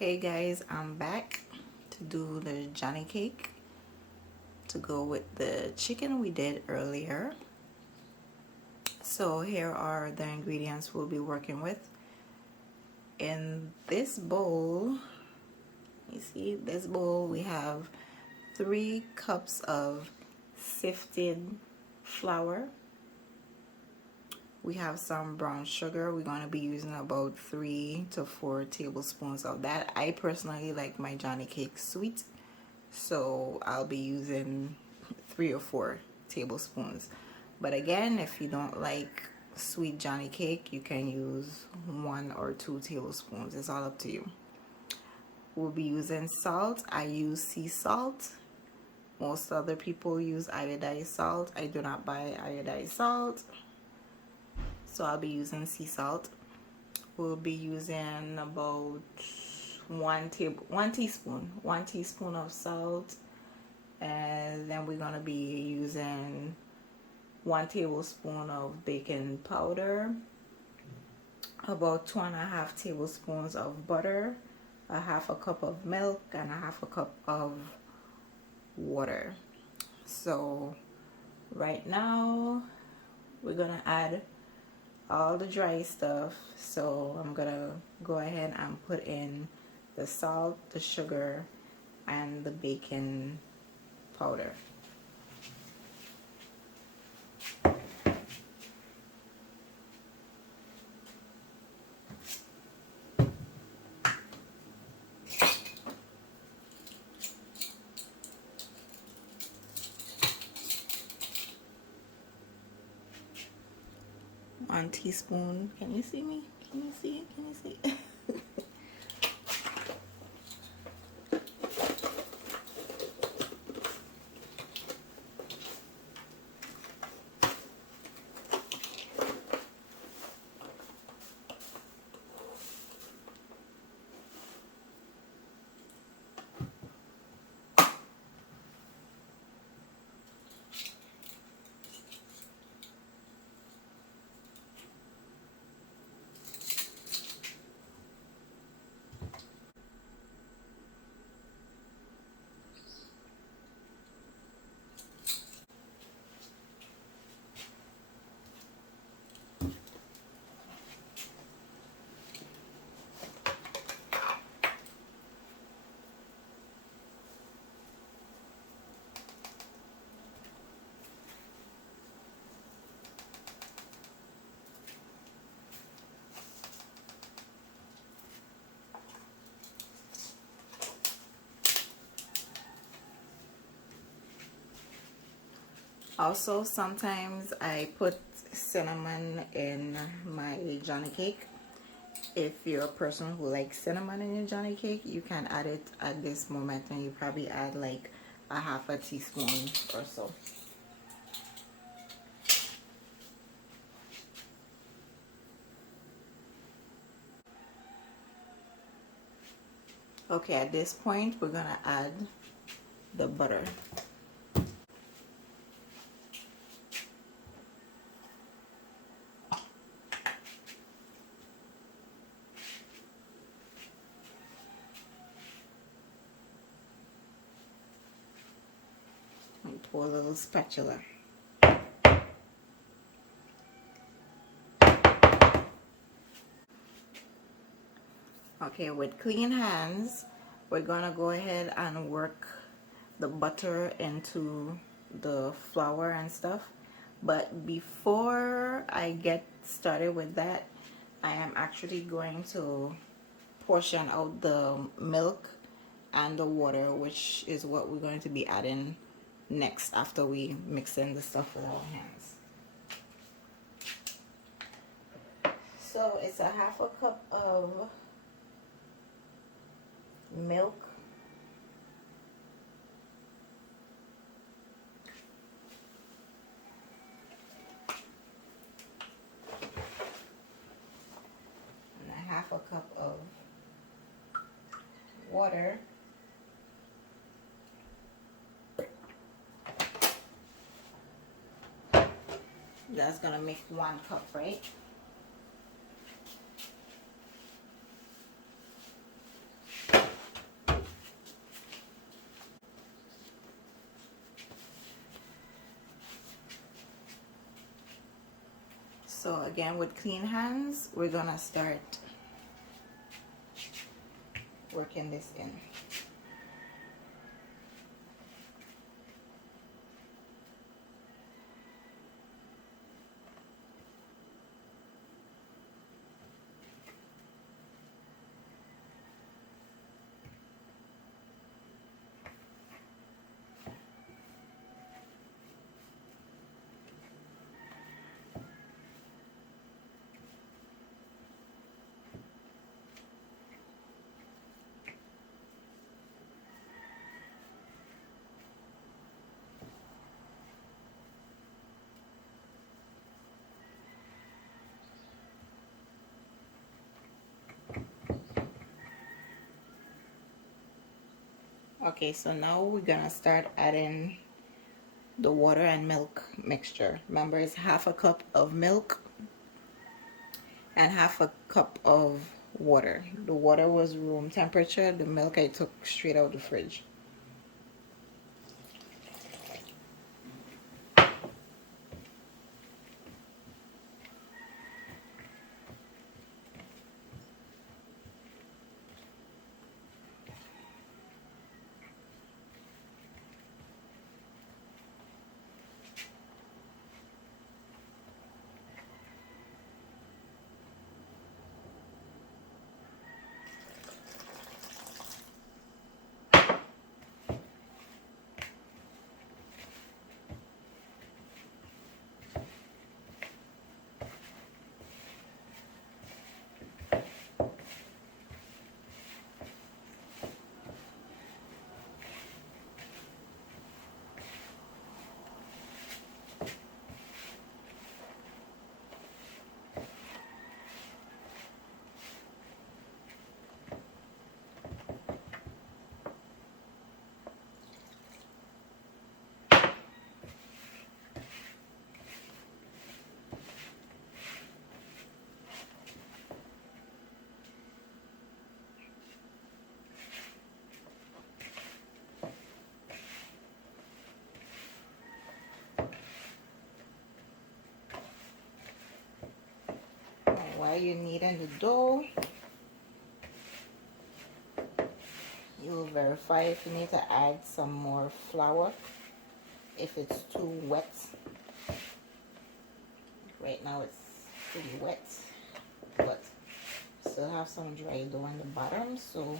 Hey guys, I'm back to do the Johnny cake to go with the chicken we did earlier. So here are the ingredients we'll be working with. In this bowl, you see this bowl, we have 3 cups of sifted flour. We have some brown sugar. We're going to be using about 3 to 4 tablespoons of that. I personally like my Johnny cake sweet, so I'll be using 3 or 4 tablespoons. But again, if you don't like sweet Johnny cake, you can use 1 or 2 tablespoons. It's all up to you. We'll be using salt. I use sea salt. Most other people use iodized salt. I do not buy iodized salt, so I'll be using sea salt. We'll be using about 1 teaspoon of salt, and then we're gonna be using 1 tablespoon of baking powder, about 2.5 tablespoons of butter, a 1/2 cup of milk, and a 1/2 cup of water. So right now we're gonna add all the dry stuff. So I'm gonna go ahead and put in the salt, the sugar, and the baking powder. One teaspoon. Can you see me? Can you see? Can you see? Also, sometimes I put cinnamon in my Johnny cake. If you're a person who likes cinnamon in your Johnny cake, you can add it at this moment, and you probably add like a 1/2 teaspoon or so. Okay, at this point we're gonna add the butter. And pour a little spatula. Okay, with clean hands, we're gonna go ahead and work the butter into the flour and stuff. But before I get started with that, I am actually going to portion out the milk and the water, which is what we're going to be adding next after we mix in the stuff with our hands. So it's a 1/2 cup of milk, and a 1/2 cup of water, that's gonna make 1 cup, right? again, with clean hands, we're gonna start working this in. Okay, so now we're gonna start adding the water and milk mixture. Remember, it's half a cup of milk and half a cup of water. The water was room temperature, the milk I took straight out the fridge. While you're kneading the dough, you'll verify if you need to add some more flour if it's too wet. Right now it's pretty wet, but still have some dry dough on the bottom, so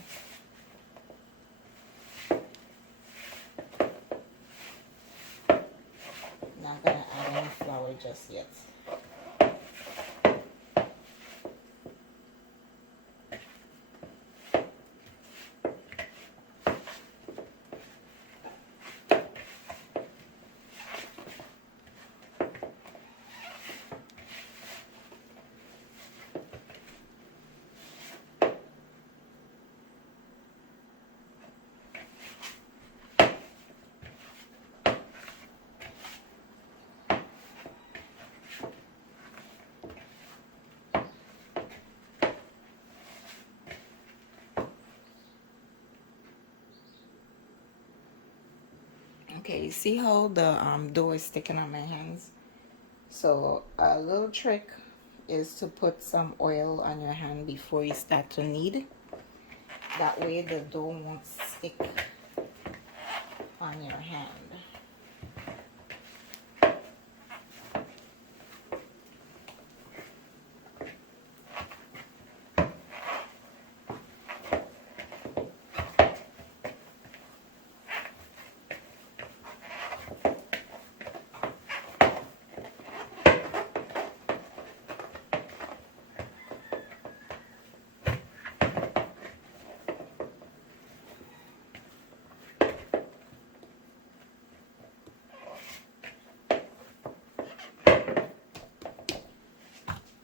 not gonna add any flour just yet. Okay, you see how the dough is sticking on my hands? So a little trick is to put some oil on your hand before you start to knead. That way the dough won't stick on your hand.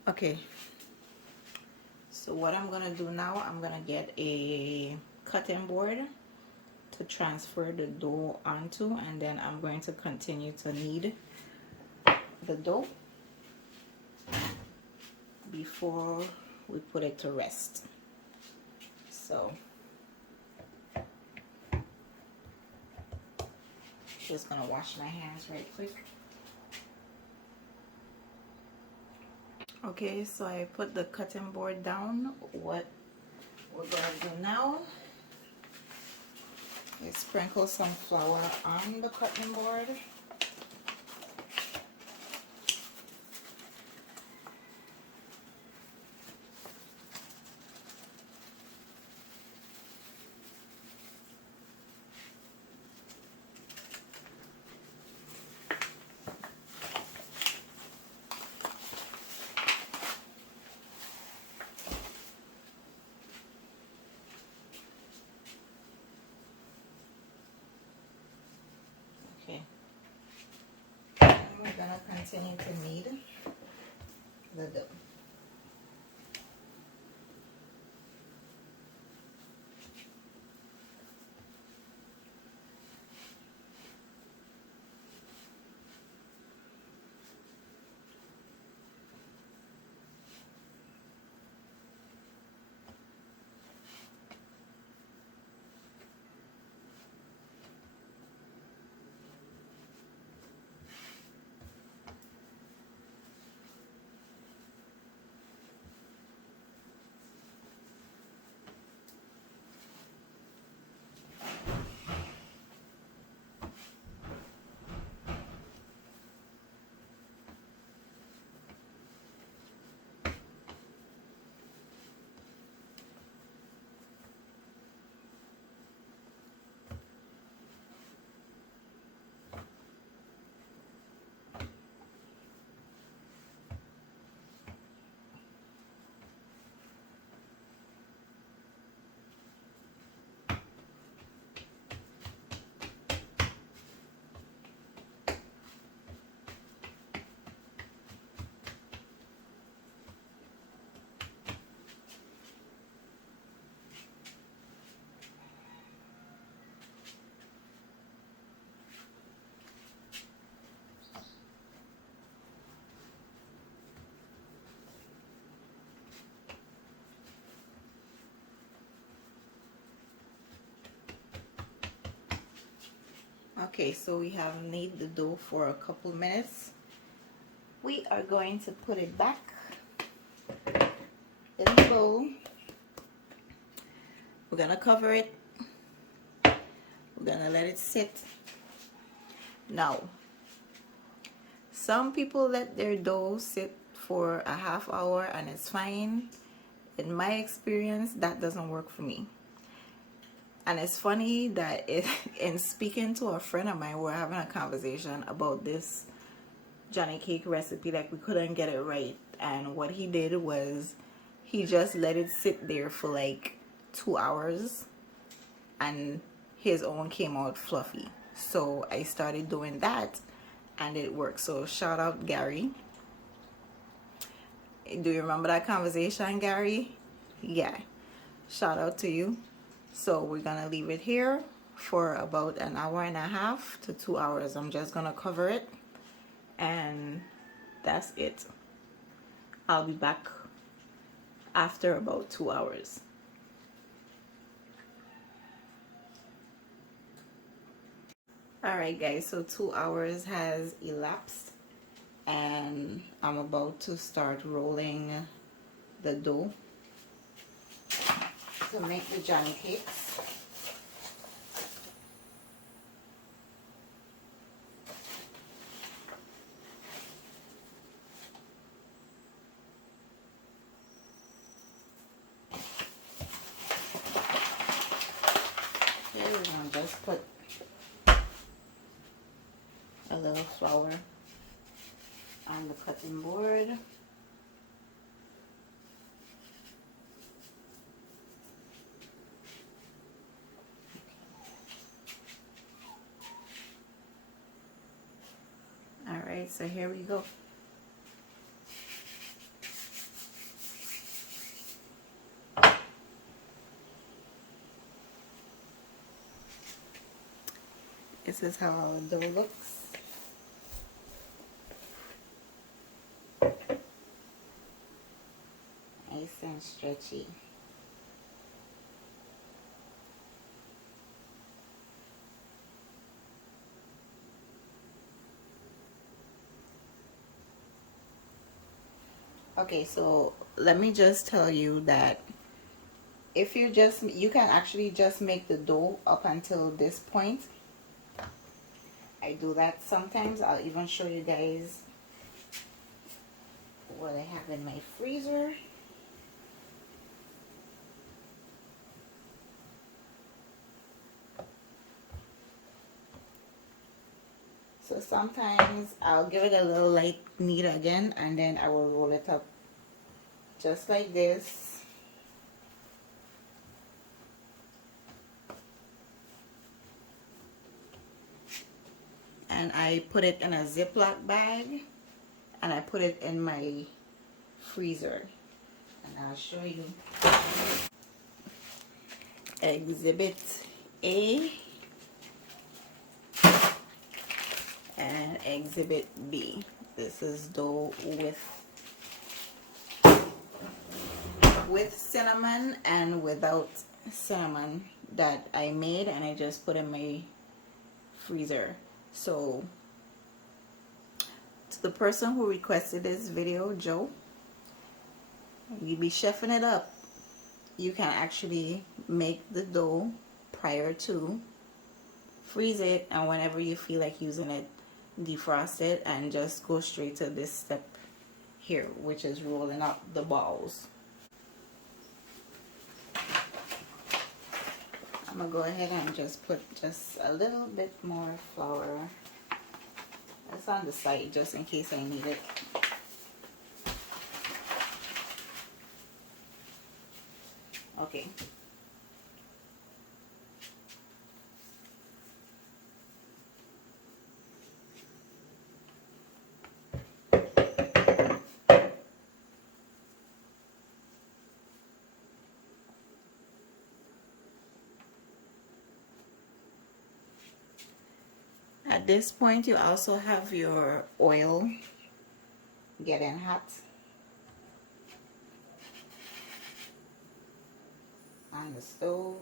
Okay, so what I'm gonna do now, I'm gonna get a cutting board to transfer the dough onto, and then I'm going to continue to knead the dough before we put it to rest. So just gonna wash my hands right quick. Okay, so I put the cutting board down. What we're gonna do now is sprinkle some flour on the cutting board. Okay. And we're gonna continue to knead the dough. Okay, so we have kneaded the dough for a couple minutes. We are going to put it back in the bowl. We're gonna cover it. We're gonna let it sit. Now, some people let their dough sit for a half hour and it's fine. In my experience, that doesn't work for me. And it's funny that in speaking to a friend of mine, we're having a conversation about this Johnny cake recipe. Like, we couldn't get it right, and what he did was he just let it sit there for like 2 hours and his own came out fluffy. So I started doing that and it worked. So shout out Gary. Do you remember that conversation, Gary? Yeah, shout out to you. So we're gonna leave it here for about an hour and a half to 2 hours. I'm just gonna cover it and that's it. I'll be back after about 2 hours. Alright guys, so 2 hours has elapsed and I'm about to start rolling the dough to make the Johnny cakes. Here we're gonna just put a little flour on the cutting board. Alright, so here we go. This is how our dough looks. Nice and stretchy. Okay, so let me just tell you that if you can actually just make the dough up until this point. I do that sometimes. I'll even show you guys what I have in my freezer. So sometimes I'll give it a little light knead again, and then I will roll it up just like this. And I put it in a Ziploc bag, and I put it in my freezer. And I'll show you Exhibit A and Exhibit B. This is dough with cinnamon and without cinnamon that I made, and I just put in my freezer. So to the person who requested this video, Joe, you be chefing it up. You can actually make the dough prior to, freeze it, and whenever you feel like using it, defrost it, and just go straight to this step here, which is rolling up the balls. I'm gonna go ahead and just put just a little bit more flour. It's on the side just in case I need it. Okay. At this point, you also have your oil getting hot on the stove.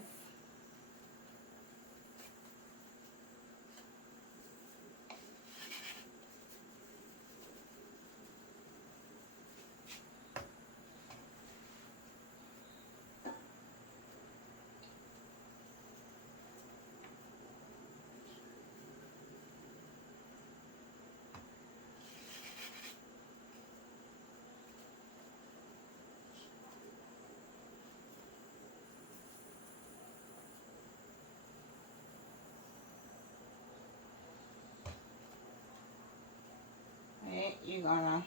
Right, you're gonna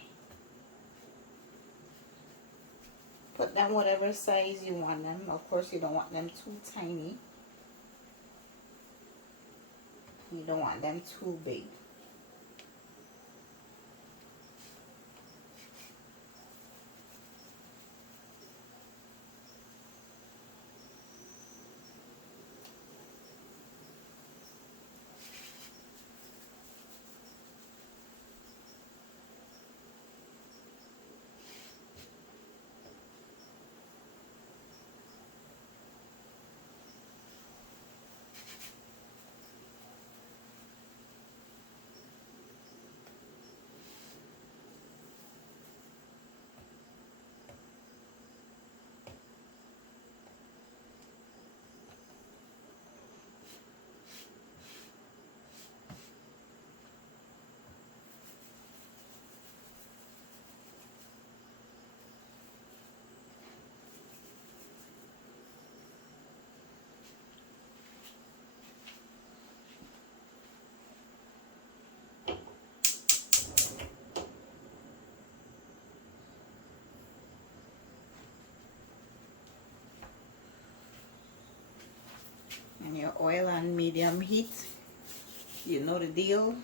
put them whatever size you want them. Of course, you don't want them too tiny. You don't want them too big. And your oil on medium heat. You know the deal.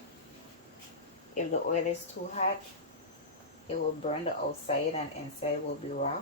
If the oil is too hot, it will burn the outside and inside will be raw.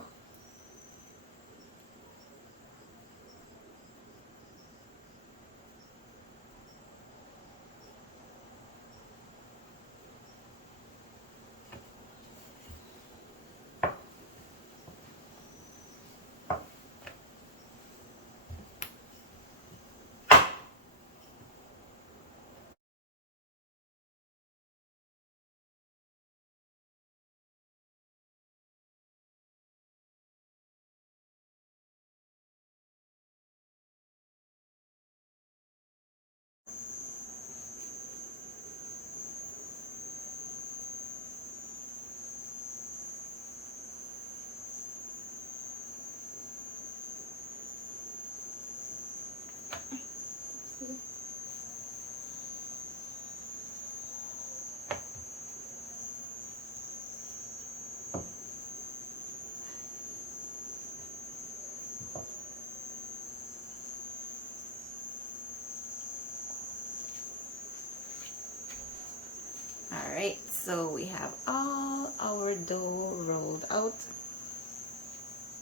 Alright, so we have all our dough rolled out.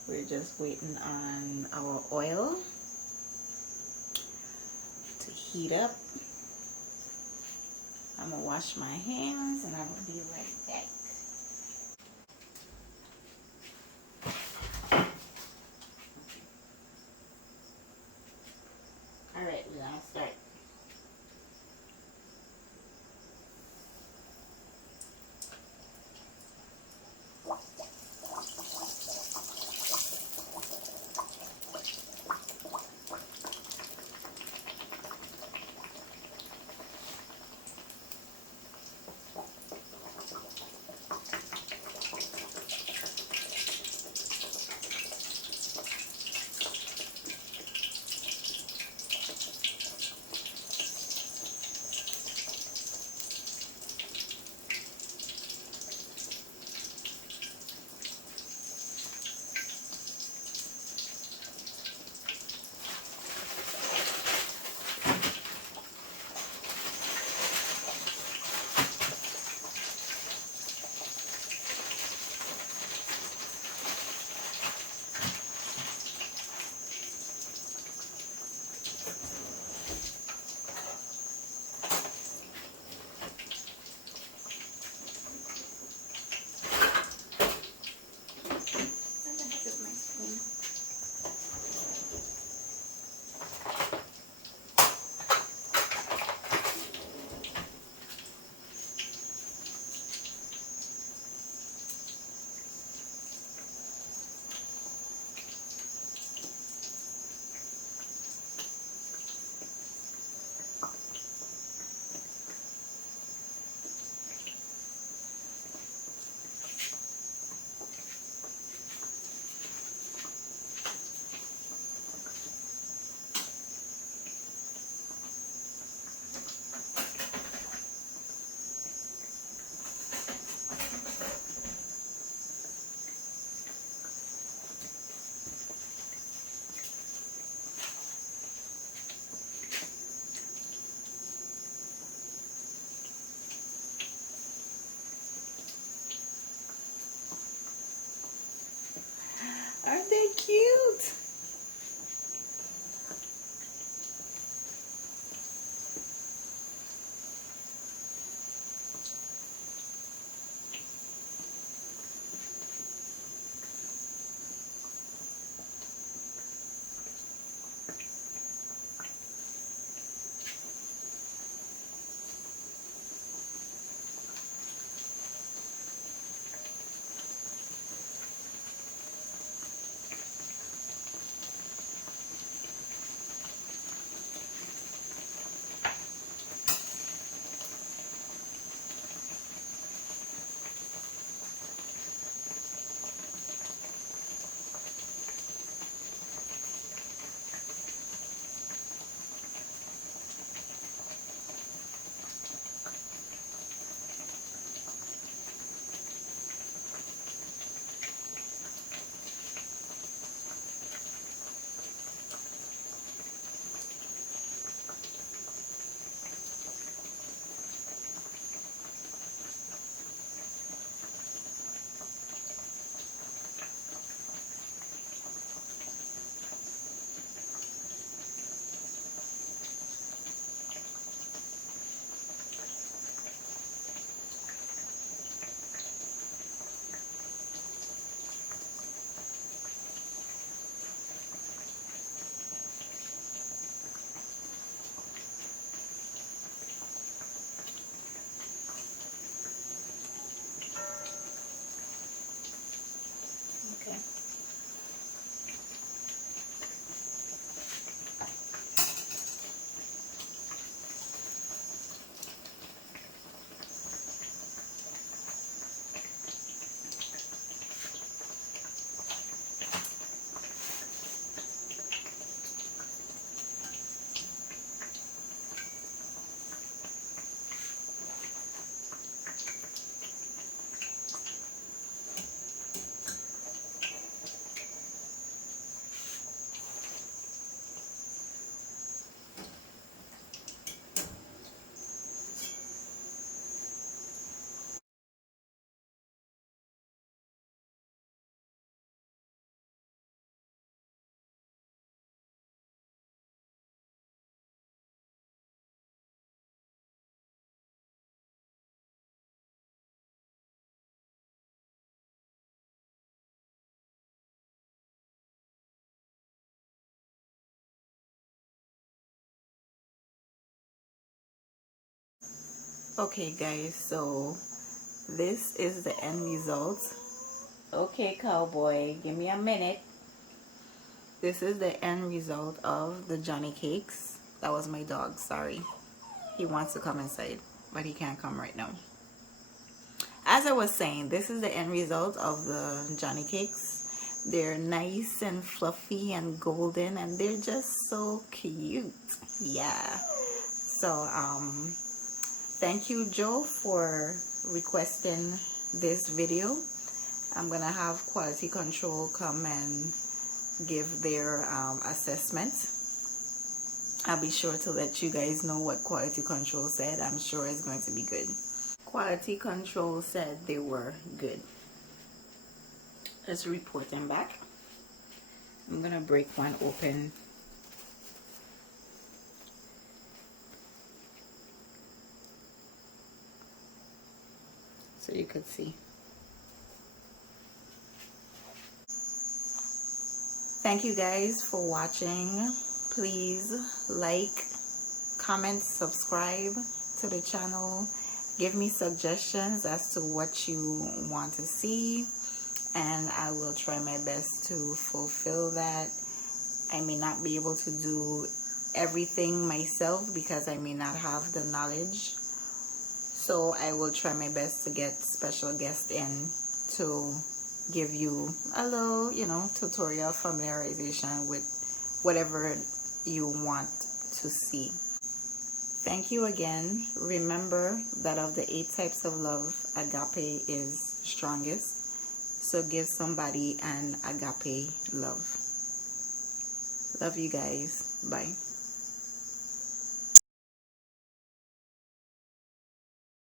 We're just waiting on our oil to heat up. I'm gonna wash my hands and I will be right back. Alright, we're gonna start. Okay guys, so this is the end result. Okay cowboy, give me a minute. This is the end result of the Johnny cakes. That was my dog, sorry. He wants to come inside, but he can't come right now. As I was saying, this is the end result of the Johnny cakes. They're nice and fluffy and golden, and they're just so cute. Yeah. So thank you, Joe, for requesting this video. I'm gonna have quality control come and give their assessment. I'll be sure to let you guys know what quality control said. I'm sure it's going to be good. Quality control said they were good. Let's report them back. I'm gonna break one open. So you could see. Thank you guys for watching. Please like, comment, subscribe to the channel. Give me suggestions as to what you want to see, and I will try my best to fulfill that. I may not be able to do everything myself because I may not have the knowledge, so I will try my best to get special guests in to give you a little, tutorial familiarization with whatever you want to see. Thank you again. Remember that of the 8 types of love, agape is strongest. So give somebody an agape love. Love you guys. Bye.